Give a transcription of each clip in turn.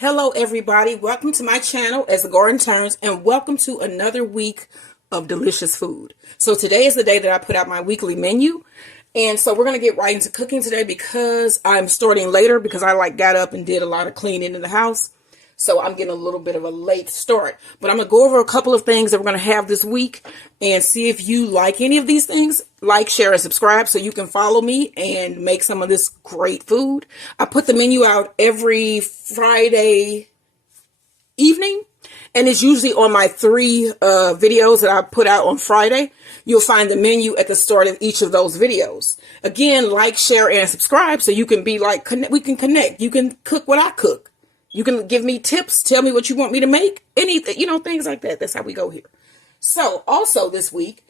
Hello everybody, welcome to my channel as the garden turns, and welcome to another week of delicious food. So today is the day that I put out my weekly menu, and so we're going to get right into cooking today because I'm starting later because I got up and did a lot of cleaning in the house. So I'm getting a little bit of a late start, but I'm going to go over a couple of things that we're going to have this week and see if you like any of these things. Like, share, and subscribe so you can follow me and make some of this great food. I put the menu out every Friday evening, and it's usually on my three videos that I put out on Friday. You'll find the menu at the start of each of those videos. Again, like, share, and subscribe so you can be we can connect. You can cook what I cook. You can give me tips, tell me what you want me to make, anything, things like that. That's how we go here. So also this week,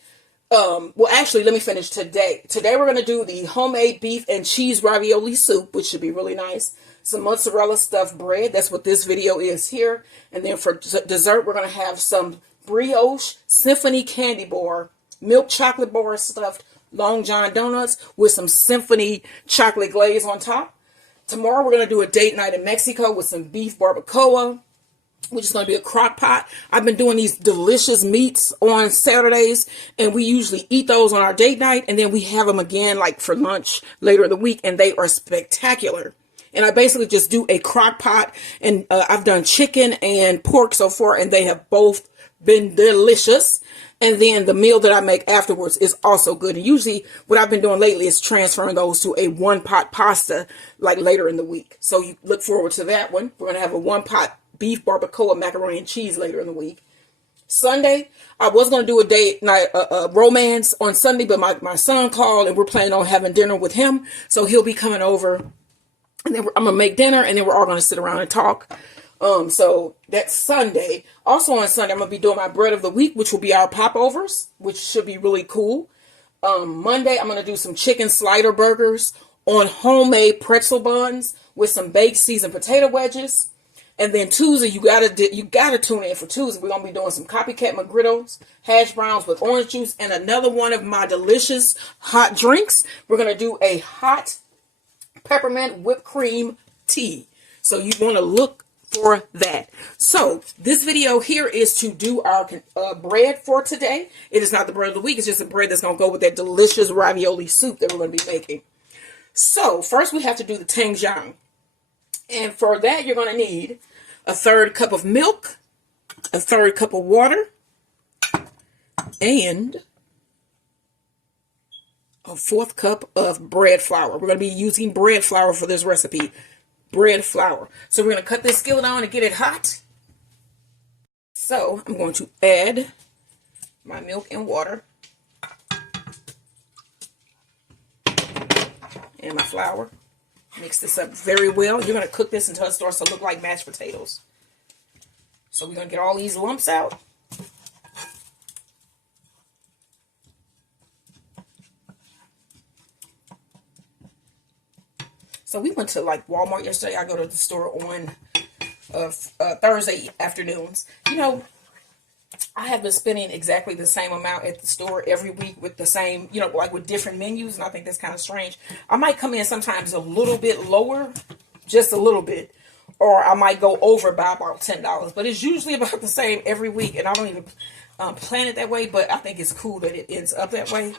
well, actually, let me finish today. Today we're going to do the homemade beef and cheese ravioli soup, which should be really nice. Some mozzarella stuffed bread. That's what this video is here. And then for dessert, we're going to have some brioche symphony candy bar, milk chocolate bar stuffed Long John donuts with some symphony chocolate glaze on top. Tomorrow we're going to do a date night in Mexico with some beef barbacoa, which is going to be a crock pot. I've been doing these delicious meats on Saturdays, and we usually eat those on our date night, and then we have them again for lunch later in the week, and they are spectacular. And I basically just do a crock pot, and I've done chicken and pork so far, and they have both been delicious. And then the meal that I make afterwards is also good. And usually what I've been doing lately is transferring those to a one-pot pasta later in the week. So you look forward to that one. We're going to have a one-pot beef barbacoa macaroni and cheese later in the week. Sunday, I was going to do a date night romance on Sunday, but my son called and we're planning on having dinner with him. So he'll be coming over, and then I'm going to make dinner, and then we're all going to sit around and talk. So that's Sunday. Also on Sunday, I'm going to be doing my bread of the week, which will be our popovers, which should be really cool. Monday, I'm going to do some chicken slider burgers on homemade pretzel buns with some baked seasoned potato wedges. And then Tuesday, you gotta tune in for Tuesday. We're going to be doing some copycat McGriddles, hash browns with orange juice, and another one of my delicious hot drinks. We're going to do a hot peppermint whipped cream tea. So you want to look for that. So this video here is to do our bread for today. It is not the bread of the week. It's just a bread that's going to go with that delicious ravioli soup that we're going to be making. So first we have to do the Tangzhong. And for that you're going to need a 1/3 cup of milk, a 1/3 cup of water, and a 1/4 cup of bread flour. We're going to be using bread flour for this recipe. Bread flour. So we're going to cut this skillet on and get it hot. So I'm going to add my milk and water and my flour. Mix this up very well. You're going to cook this until it starts to look like mashed potatoes. So we're going to get all these lumps out. So we went to Walmart yesterday. I go to the store on Thursday afternoons. I have been spending exactly the same amount at the store every week with the same, with different menus. And I think that's kind of strange. I might come in sometimes a little bit lower, just a little bit. Or I might go over by about $10. But it's usually about the same every week. And I don't even plan it that way. But I think it's cool that it ends up that way.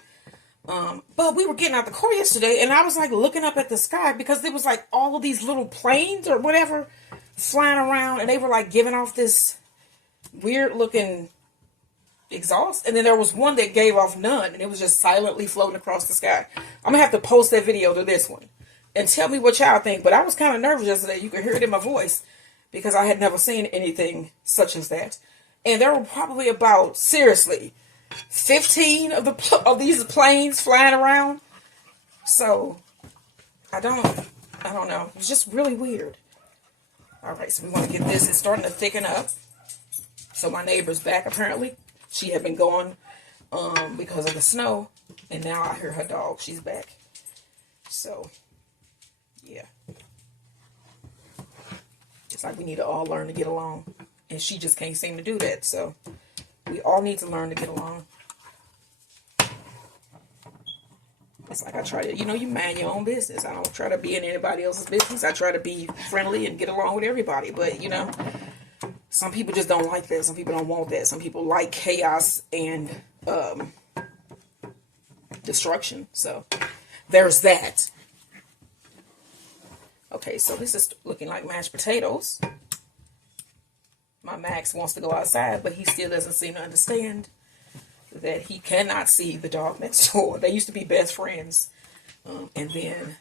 But we were getting out the car yesterday, and I was looking up at the sky because there was all of these little planes or whatever flying around, and they were giving off this weird looking exhaust. And then there was one that gave off none, and it was just silently floating across the sky. I'm gonna have to post that video to this one and tell me what y'all think. But I was kind of nervous yesterday. You could hear it in my voice because I had never seen anything such as that. And there were probably about, seriously, 15 of these planes flying around. So I don't know. It's just really weird. All right, so we want to get this. It's starting to thicken up. So my neighbor's back apparently. She had been gone because of the snow, and now I hear her dog. She's back. So yeah, it's we need to all learn to get along, and she just can't seem to do that. So we all need to learn to get along. It's like I try to, you mind your own business. I don't try to be in anybody else's business. I try to be friendly and get along with everybody. But, some people just don't like that. Some people don't want that. Some people like chaos and destruction. So there's that. Okay, so this is looking like mashed potatoes. My Max wants to go outside, but he still doesn't seem to understand that he cannot see the dog next door. They used to be best friends. And then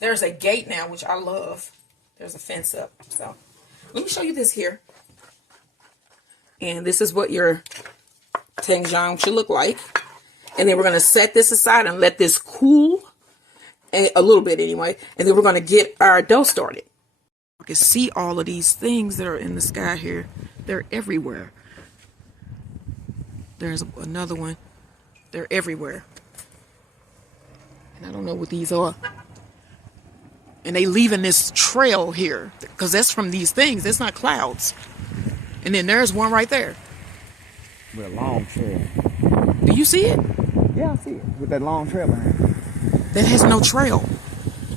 there's a gate now, which I love. There's a fence up. So let me show you this here. And this is what your Tangzhong should look like. And then we're going to set this aside and let this cool a little bit anyway. And then we're going to get our dough started. You can see all of these things that are in the sky here. They're everywhere. There's another one. They're everywhere. And I don't know what these are. And they leaving this trail here. Because that's from these things. That's not clouds. And then there's one right there. With a long trail. Do you see it? Yeah, I see it. With that long trail behind it. That has no trail.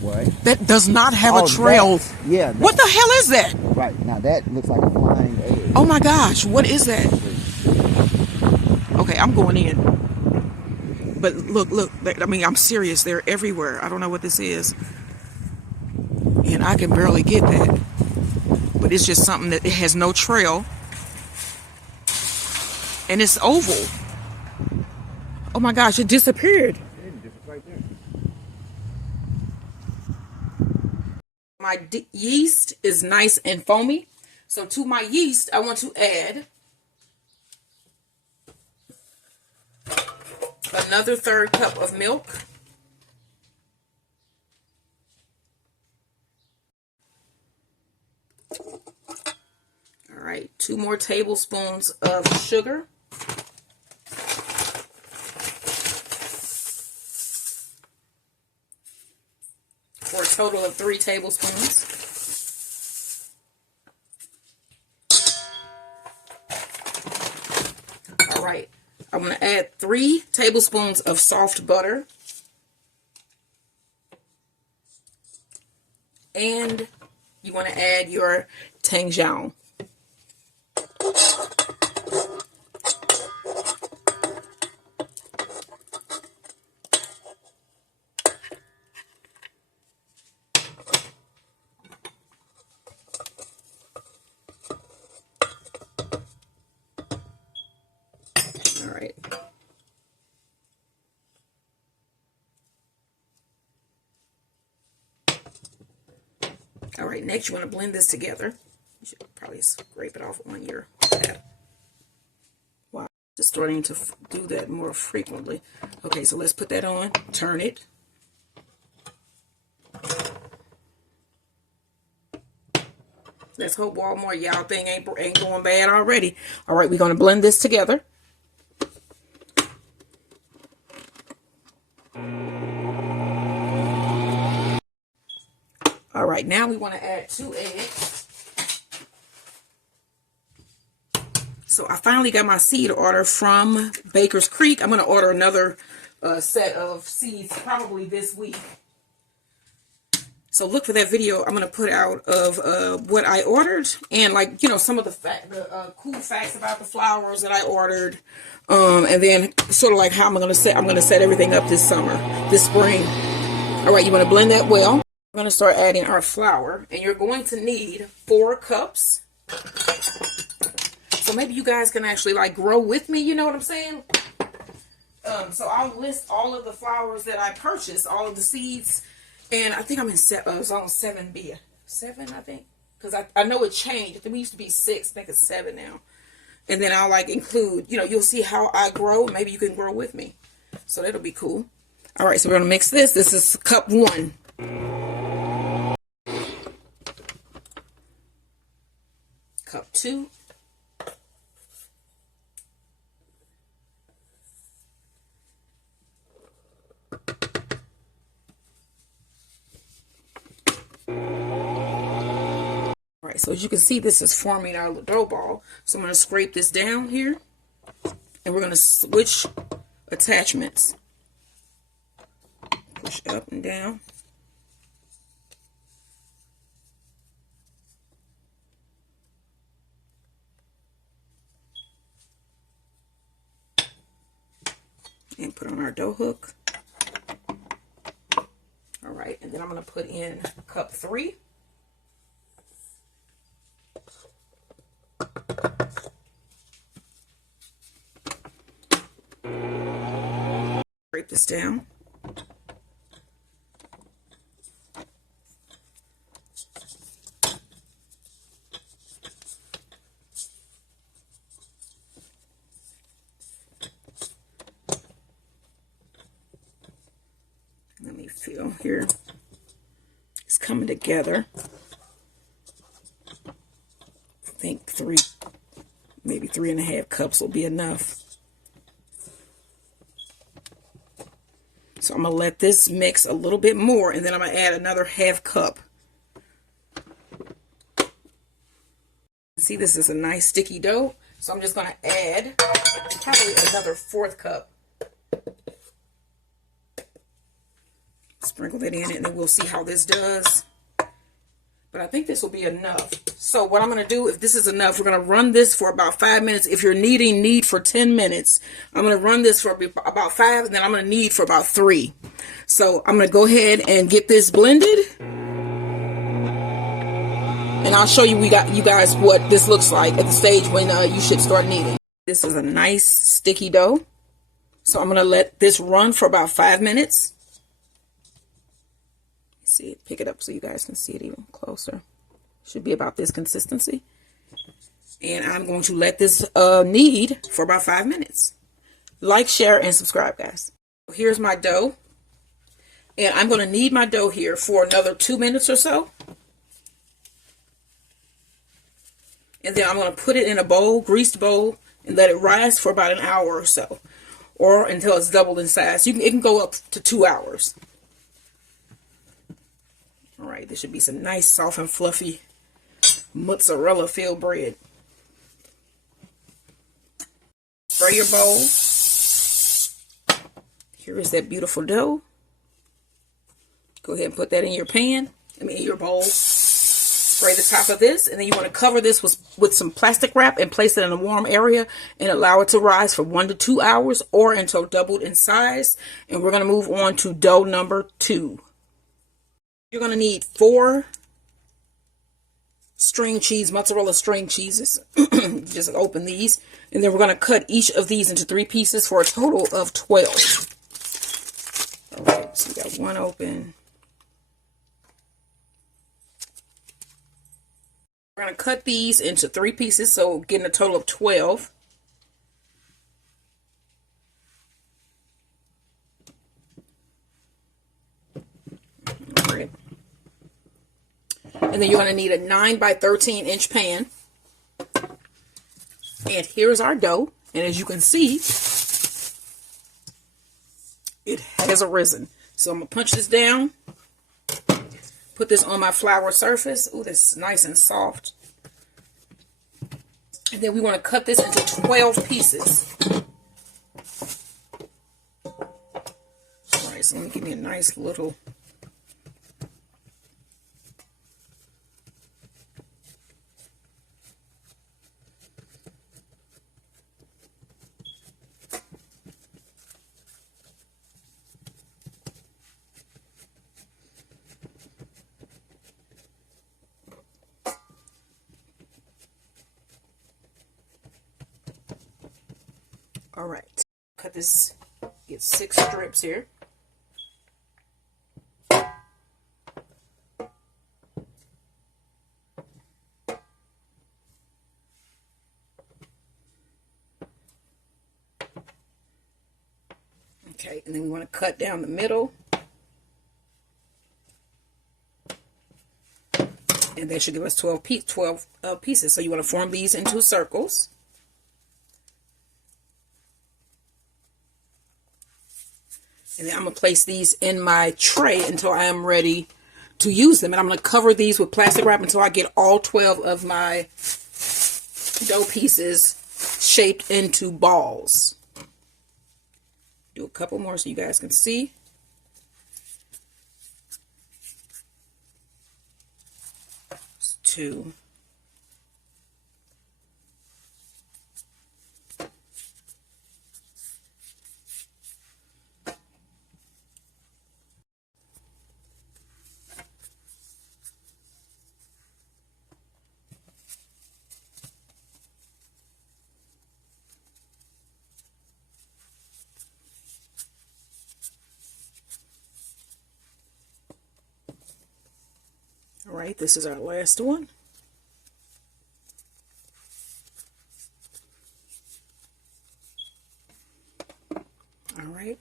What? That does not have a trail. Yeah. What the hell is that? Right. Now that looks like a flying egg. Oh my gosh. What is that? Okay, I'm going in. But look. I mean, I'm serious. They're everywhere. I don't know what this is. And I can barely get that. But it's just something that it has no trail. And it's oval. Oh my gosh, it disappeared. Right there. My yeast is nice and foamy. So to my yeast, I want to add another 1/3 cup of milk. All right, 2 more tablespoons of sugar. For a total of 3 tablespoons. All right, I'm going to add 3 tablespoons of soft butter. And you want to add your Tangzhong. All right. All right, next you want to blend this together. You should probably scrape it off on your tab. Wow, just starting to do that more frequently. Okay, so let's put that on, turn it. Let's hope Walmart y'all thing ain't going bad already. All right, we're going to blend this together. All right, now we want to add 2 eggs. So I finally got my seed order from Baker's Creek. I'm going to order another set of seeds probably this week. So look for that video I'm going to put out of what I ordered and some of the cool facts about the flowers that I ordered. And then sort of like how I'm going to set everything up this spring. All right, you want to blend that well. We're going to start adding our flour, and you're going to need 4 cups. So maybe you guys can actually grow with me, you know what I'm saying? So I'll list all of the flours that I purchased, all of the seeds, and I think I'm in it's on 7B. 7, I think, because I know it changed. I think we used to be 6, I think it's 7 now. And then I'll include, you'll see how I grow, and maybe you can grow with me. So that'll be cool. All right, so we're going to mix this. This is cup 1. Cup 2. Alright, so as you can see, this is forming our dough ball. So I'm going to scrape this down here. And we're going to switch attachments. Push up and down. And put on our dough hook. All right, and then I'm going to put in cup 3. Scrape this down. Let me feel here. It's coming together. I think maybe 3.5 cups will be enough. So I'm going to let this mix a little bit more, and then I'm going to add another 1/2 cup. See, this is a nice sticky dough. So I'm just going to add probably another 1/4 cup. Sprinkle that in, and then we'll see how this does. But I think this will be enough. So what I'm going to do, if this is enough, we're going to run this for about 5 minutes. If you're kneading, knead for 10 minutes. I'm going to run this for about 5, and then I'm going to knead for about 3. So I'm going to go ahead and get this blended. And I'll show you guys what this looks like at the stage when you should start kneading. This is a nice sticky dough. So I'm going to let this run for about 5 minutes. See it, pick it up so you guys can see it even closer. Should be about this consistency. And I'm going to let this knead for about 5 minutes. Like, share, and subscribe, guys. Here's my dough. And I'm going to knead my dough here for another 2 minutes or so. And then I'm going to put it in a bowl, greased bowl, and let it rise for about an hour or so. Or until it's doubled in size. It can go up to 2 hours. All right, this should be some nice, soft, and fluffy mozzarella filled bread. Spray your bowl. Here is that beautiful dough. Go ahead and put that in your pan. In your bowl. Spray the top of this, and then you want to cover this with some plastic wrap and place it in a warm area and allow it to rise for 1 to 2 hours or until doubled in size. And we're going to move on to dough number 2. You're going to need 4 mozzarella string cheeses. Just open these. And then we're going to cut each of these into 3 pieces for a total of 12. All right, so we got 1 open. We're going to cut these into 3 pieces, so getting a total of 12. All right. And then you're going to need a 9 by 13 inch pan. And here's our dough. And as you can see, it has arisen. So I'm going to punch this down. Put this on my flour surface. Oh, this is nice and soft. And then we want to cut this into 12 pieces. All right, so let me give me a nice little... All right, cut this, get 6 strips here. Okay, and then we want to cut down the middle. And that should give us 12 pieces. So you want to form these into circles. And then I'm going to place these in my tray until I am ready to use them. And I'm going to cover these with plastic wrap until I get all 12 of my dough pieces shaped into balls. Do a couple more so you guys can see. It's 2. All right, this is our last one. All right.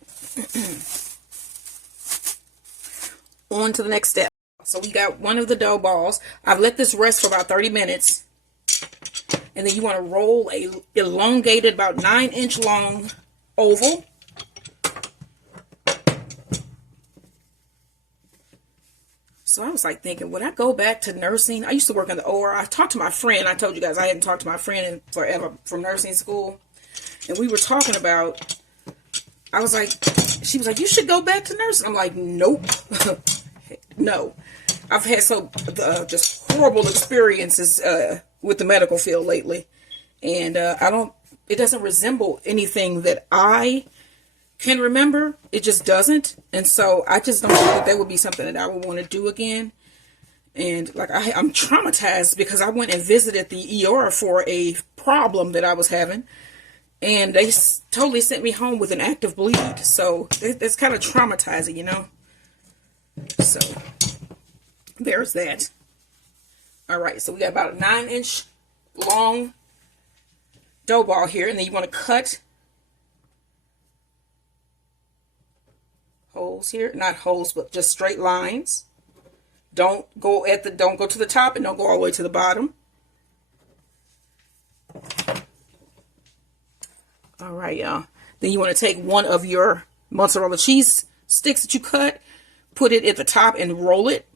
On to the next step. So we got one of the dough balls. I've let this rest for about 30 minutes. And then you want to roll a elongated, about 9-inch long oval. So I was like thinking, would I go back to nursing? I used to work in the OR. I talked to my friend. I told you guys I hadn't talked to my friend in forever from nursing school. And we were talking about, I was like, she was like, you should go back to nursing. I'm like, nope. No. I've had just horrible experiences with the medical field lately. And it doesn't resemble anything that I can remember. It just doesn't. And so I just don't think that would be something that I would want to do again. And like I'm traumatized because I went and visited the ER for a problem that I was having, and they totally sent me home with an active bleed. So that's kind of traumatizing, you know. So there's that. All right, so we got about a 9-inch long dough ball here, and then you want to cut holes here, not holes, but just straight lines. Don't go to the top and don't go all the way to the bottom. All right, y'all. Then you want to take one of your mozzarella cheese sticks that you cut, put it at the top and roll it.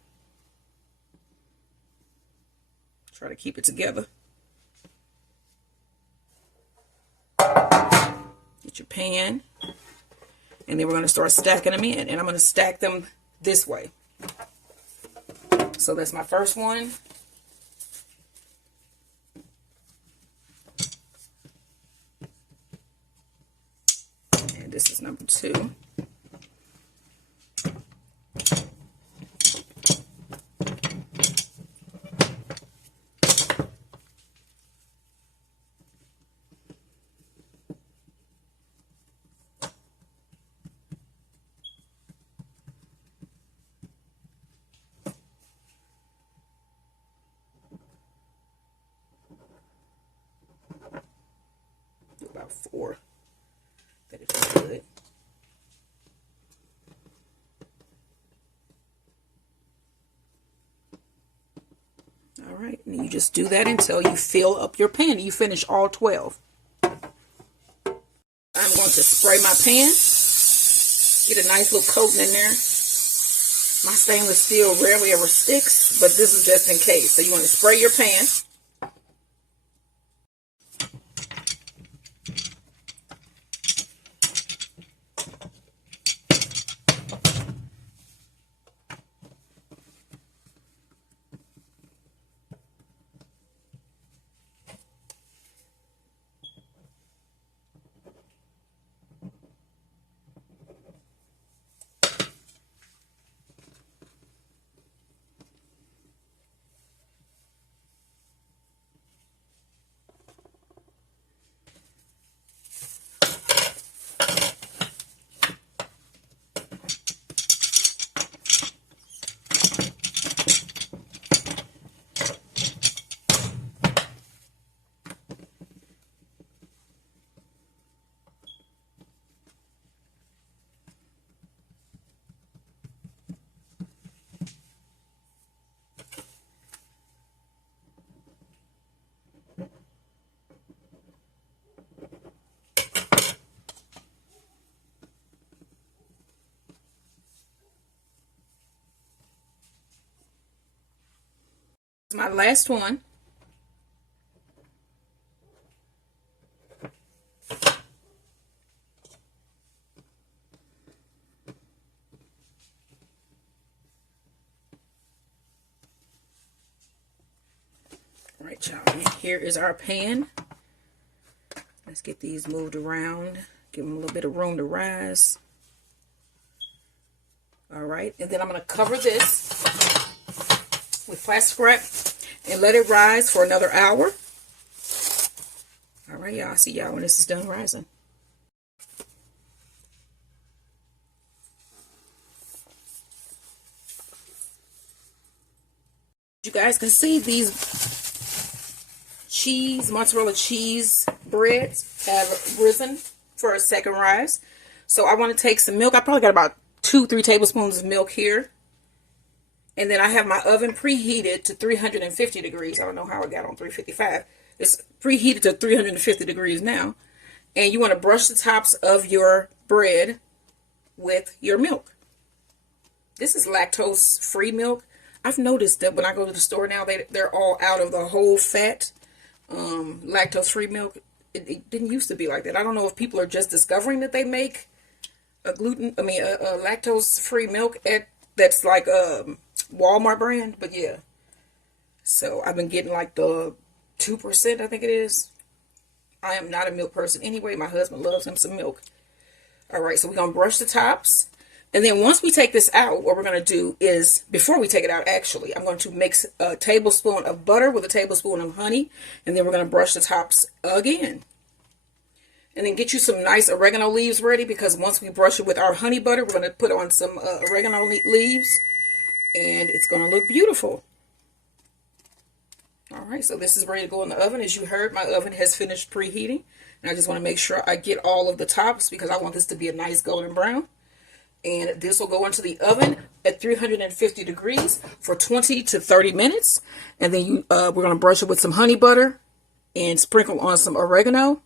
Try to keep it together. Get your pan. And then we're going to start stacking them in. And I'm going to stack them this way. So that's my first one. And this is number 2. About 4. That is good. All right, and you just do that until you fill up your pan. You finish all 12. I'm going to spray my pan. Get a nice little coating in there. My stainless steel rarely ever sticks, but this is just in case. So you want to spray your pan. My last one. All right, y'all. Here is our pan. Let's get these moved around. Give them a little bit of room to rise. All right, and then I'm going to cover this with plastic wrap and let it rise for another hour. All right, y'all. I'll see y'all when this is done rising. You guys can see these mozzarella cheese breads have risen for a second rise. So I want to take some milk. I probably got about 2-3 tablespoons of milk here. And then I have my oven preheated to 350 degrees. I don't know how it got on 355. It's preheated to 350 degrees now. And you want to brush the tops of your bread with your milk. This is lactose-free milk. I've noticed that when I go to the store now, they're all out of the whole fat lactose-free milk. It didn't used to be like that. I don't know if people are just discovering that they make a lactose-free milk that's like a Walmart brand, but yeah. So I've been getting like the 2%, I think it is. I am not a milk person anyway. My husband loves him some milk. All right, so we're going to brush the tops. And then once we take this out, what we're going to do is, before we take it out, actually, I'm going to mix a tablespoon of butter with a tablespoon of honey. And then we're going to brush the tops again. And then get you some nice oregano leaves ready, because once we brush it with our honey butter, we're going to put on some oregano leaves. And it's going to look beautiful. All right, so this is ready to go in the oven. As you heard, my oven has finished preheating. And I just want to make sure I get all of the tops, because I want this to be a nice golden brown. And this will go into the oven at 350 degrees for 20 to 30 minutes. And then we're going to brush it with some honey butter and sprinkle on some oregano.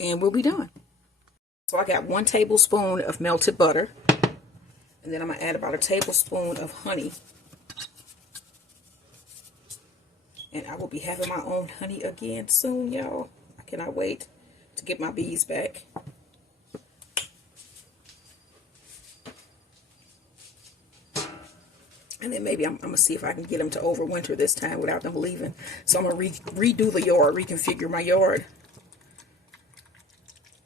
And we'll be done. So I got 1 tablespoon of melted butter. And then I'm going to add about a tablespoon of honey. And I will be having my own honey again soon, y'all. I cannot wait to get my bees back. And then maybe I'm going to see if I can get them to overwinter this time without them leaving. So I'm going to redo the yard, reconfigure my yard.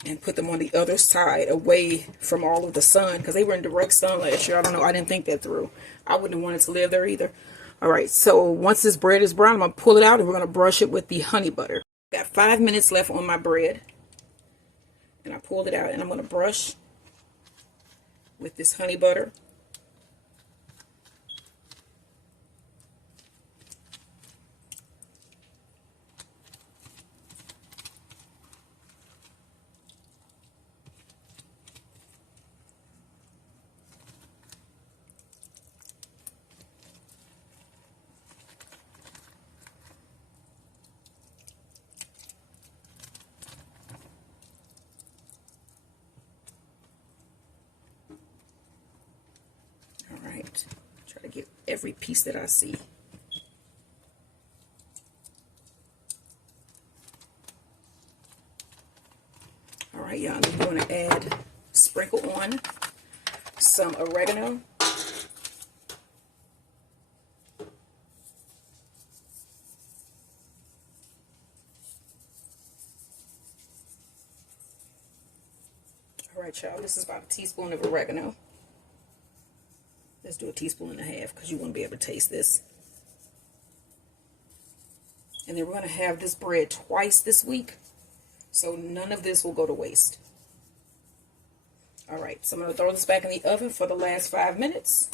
And put them on the other side, away from all of the sun. Because they were in direct sun last year. I don't know. I didn't think that through. I wouldn't have wanted to live there either. All right. So once this bread is brown, I'm going to pull it out. And we're going to brush it with the honey butter. Got 5 minutes left on my bread. And I pulled it out. And I'm going to brush with this honey butter. Try to get every piece that I see. All right, y'all, I'm going to add, sprinkle on some oregano. All right, y'all, this is about a teaspoon of oregano. Let's do 1.5 teaspoons because you won't be able to taste this. And then we're going to have this bread twice this week, so none of this will go to waste. All right, so I'm going to throw this back in the oven for the last 5 minutes.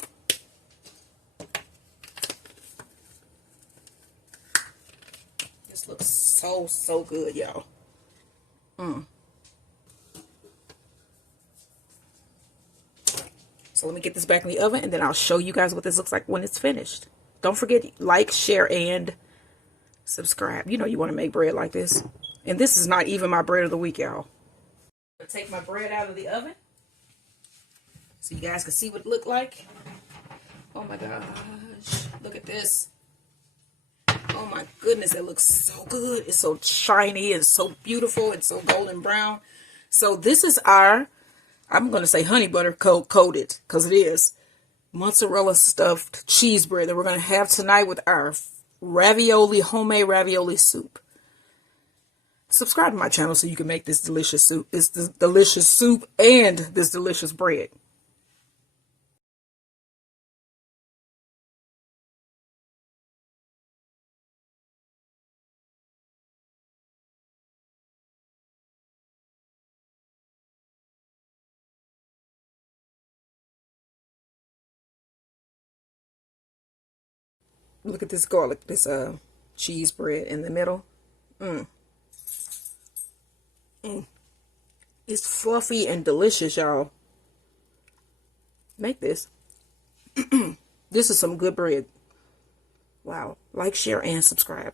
This looks so good, y'all. So let me get this back in the oven, and then I'll show you guys what this looks like when it's finished. Don't forget, like, share, and subscribe. You know you want to make bread like this. And this is not even my bread of the week, y'all. I'm going to take my bread out of the oven so you guys can see what it looked like. Oh my gosh. Look at this. Oh my goodness, it looks so good. It's so shiny and so beautiful and so golden brown. So this is our, I'm going to say honey butter coated, because it is, mozzarella stuffed cheese bread that we're going to have tonight with our ravioli, homemade ravioli soup. Subscribe to my channel so you can make this delicious soup, and this delicious bread. Look at this garlic, this cheese bread in the middle. It's fluffy and delicious, y'all. Make this. This is some good bread. Wow. Like, share, and subscribe.